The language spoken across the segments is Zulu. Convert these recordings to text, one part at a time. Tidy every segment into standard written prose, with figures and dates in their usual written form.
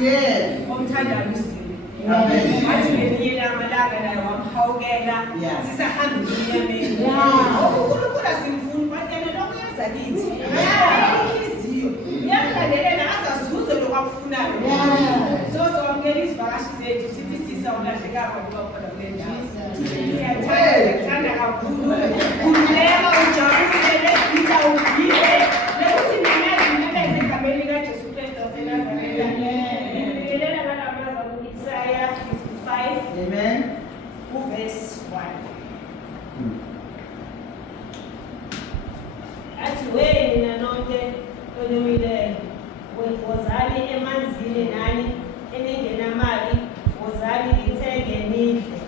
Yes. omthandabisile Amen. athi ngelinye lamalanga naye wamhawukela sisahambe emnyameni uNkulunkulu asimfuni but yena lokuyenza kithi inhliziyo uyamlandelela azazuze lokwakufunayo so sokwamukela izivakashi zethu sithi sisawulahlekanga ngoba khona kule ndawo siyathanda kakhulu khululeka ujabulele ngita ugile lekuthi ninazi nibeze egameni likaJesu Kristu waseNazaretha. Ngibingelela ngalamaza ku-Isaya 55 Amen. verse 1 athi wena nonke onomileyo wozani emanzini nani eningenamali wozani nithenge nidle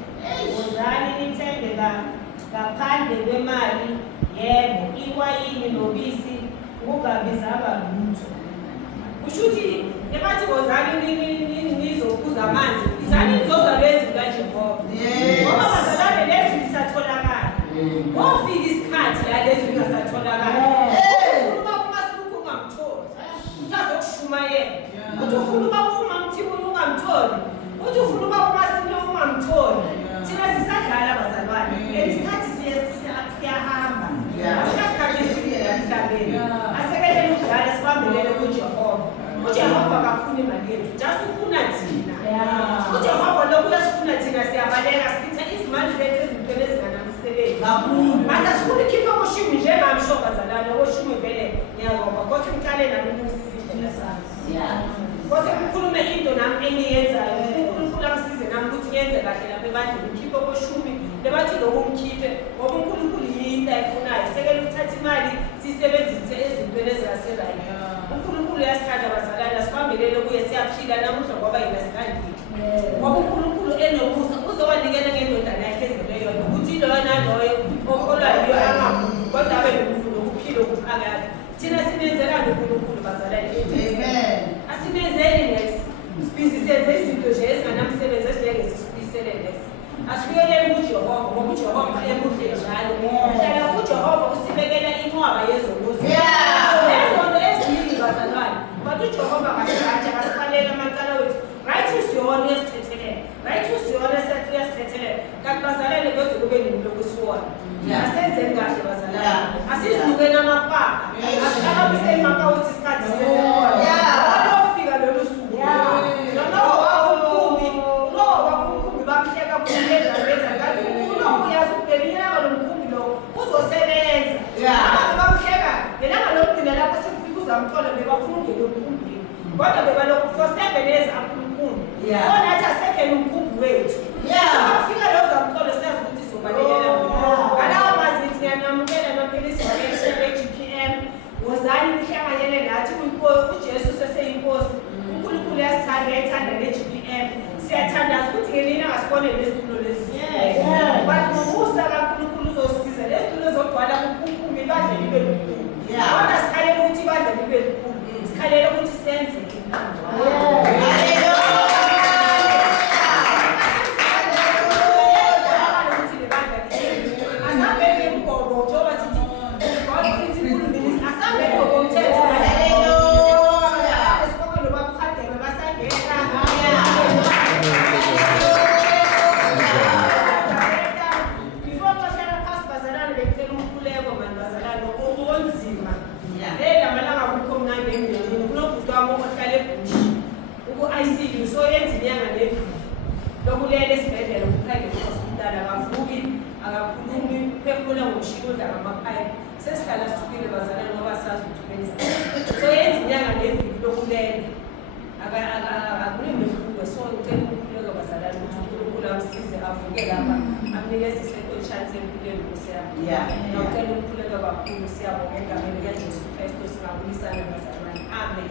wozani nithenge ngaphandle kwemali yebo iwayini nobisi kungabizanga lutho. Kusho ukuthi ebathi wozani nizophuza amanzi izani nizoza lezi kaJehova ngoba bazalwane lezi lisatholakala ofika isikhathi la lezi lingasatholakala ufuna uba kumasibuku ungamtholi uthi azokushumayela uthi ufuna uba kumamthimuni ungamtholi uthi ufuna uba kumasino ungamtholi thina sisadlala bazalwane lesikhathi siyahamba asikhathi esibuyela emhlabeni asekelele ukudlala sibambelele kuJehova uJehova akafuni imali yethu just ufuna thina uJehova lokhu uyasifuna thina siyabaleka sichitha izimali zethu ezintweni ezinganamsebenzi manje asifuna ikhiphe oshimi njengamsho bazalwane oshimi vele ngiyabonga kodwa imcale nami ukusisa indlela zami kodwa ukhulume into nami engiyenzayo uNkulunkulu angisize nami ukuthi ngiyenze kahle lapha ebandleni ngikhiphe oshimi lebathi lokumkhiphe ngoba uNkulunkulu yinto ayifunayo sekele uthatha imali sisebenzise ezintweni ezingase-right uNkulunkulu uyasithanda bazalwane asibambelele kuye siyaphila namuhla ngoba yena sikandile ngoba uNkulunkulu enomusa uzowanikela ngendodana yakhe ezeleyo ukuthi iloyo naloyo okholwayo angamuzi kodwa abe nomvulo ukuphila okuphakathi thina sinenzelani uNkulunkulu bazalwane asimenzeli nesi sibhizisenze izinto nje ezinganamsebenzi ezinenge zisibuyisele nesi asifikelele kuJehova ngoba uJehova emuhle njalo hlala kuJehova usibekela inqwaba yezokuzo lezono eziningi bazalwane but uJehova akashatsha akasifalela amacala wethu right usiyona uyasithethelela right usiyona uyasithethelela kanti bazalwane kweze kube nemilo kusiwona asenzeni kahle bazalwane asizibukeni amapaka asihlakabise imakawuthi isikhathi sesekhona ofika lolu suku uzamthola bebafundele umkhumbi kodwa bebaloku for 7 years akhulunkulu so nathi asekhele umkhumbi wethu afika lo zamthola siyazi ukuthi sobalekela ngalawo mazithi ngiyanamukela amaphilisi e-GPM wozani nihlanganyele nathi uJesu seseyinkosi uNkulunkulu uyasithanda uyayithanda ne-GPM siyathandaza ukuthi ngelinye angasibone lezitulo lezi but ngomusa kaNkulunkulu uzosisiza lezitulo zogcwala umkhumbi ibandla libe lukhulu kodwa sikhalela ukuthi ibandla libe likhulu sikhalela ukuthi senze ICU so yenza inyanga neviki lokulele esibhedlela ukukhanye hospital akavuki akakhulumi uphefumula ngomshini odla ngamaphayiphi sesihlala sithukile bazalwane ngoba sazi ukuthi benza so yenza inyanga neviki lokulele akunemehluko so ngicela ukukhuleka bazalwane ukuthi uNkulunkulu amsize avuke lapha amnikeze second chance empilweni kusiyabonga ngicela ukukhuleka kakhulu siyabonga egameni likaJesu Kristu singabulisana bazalwane amen.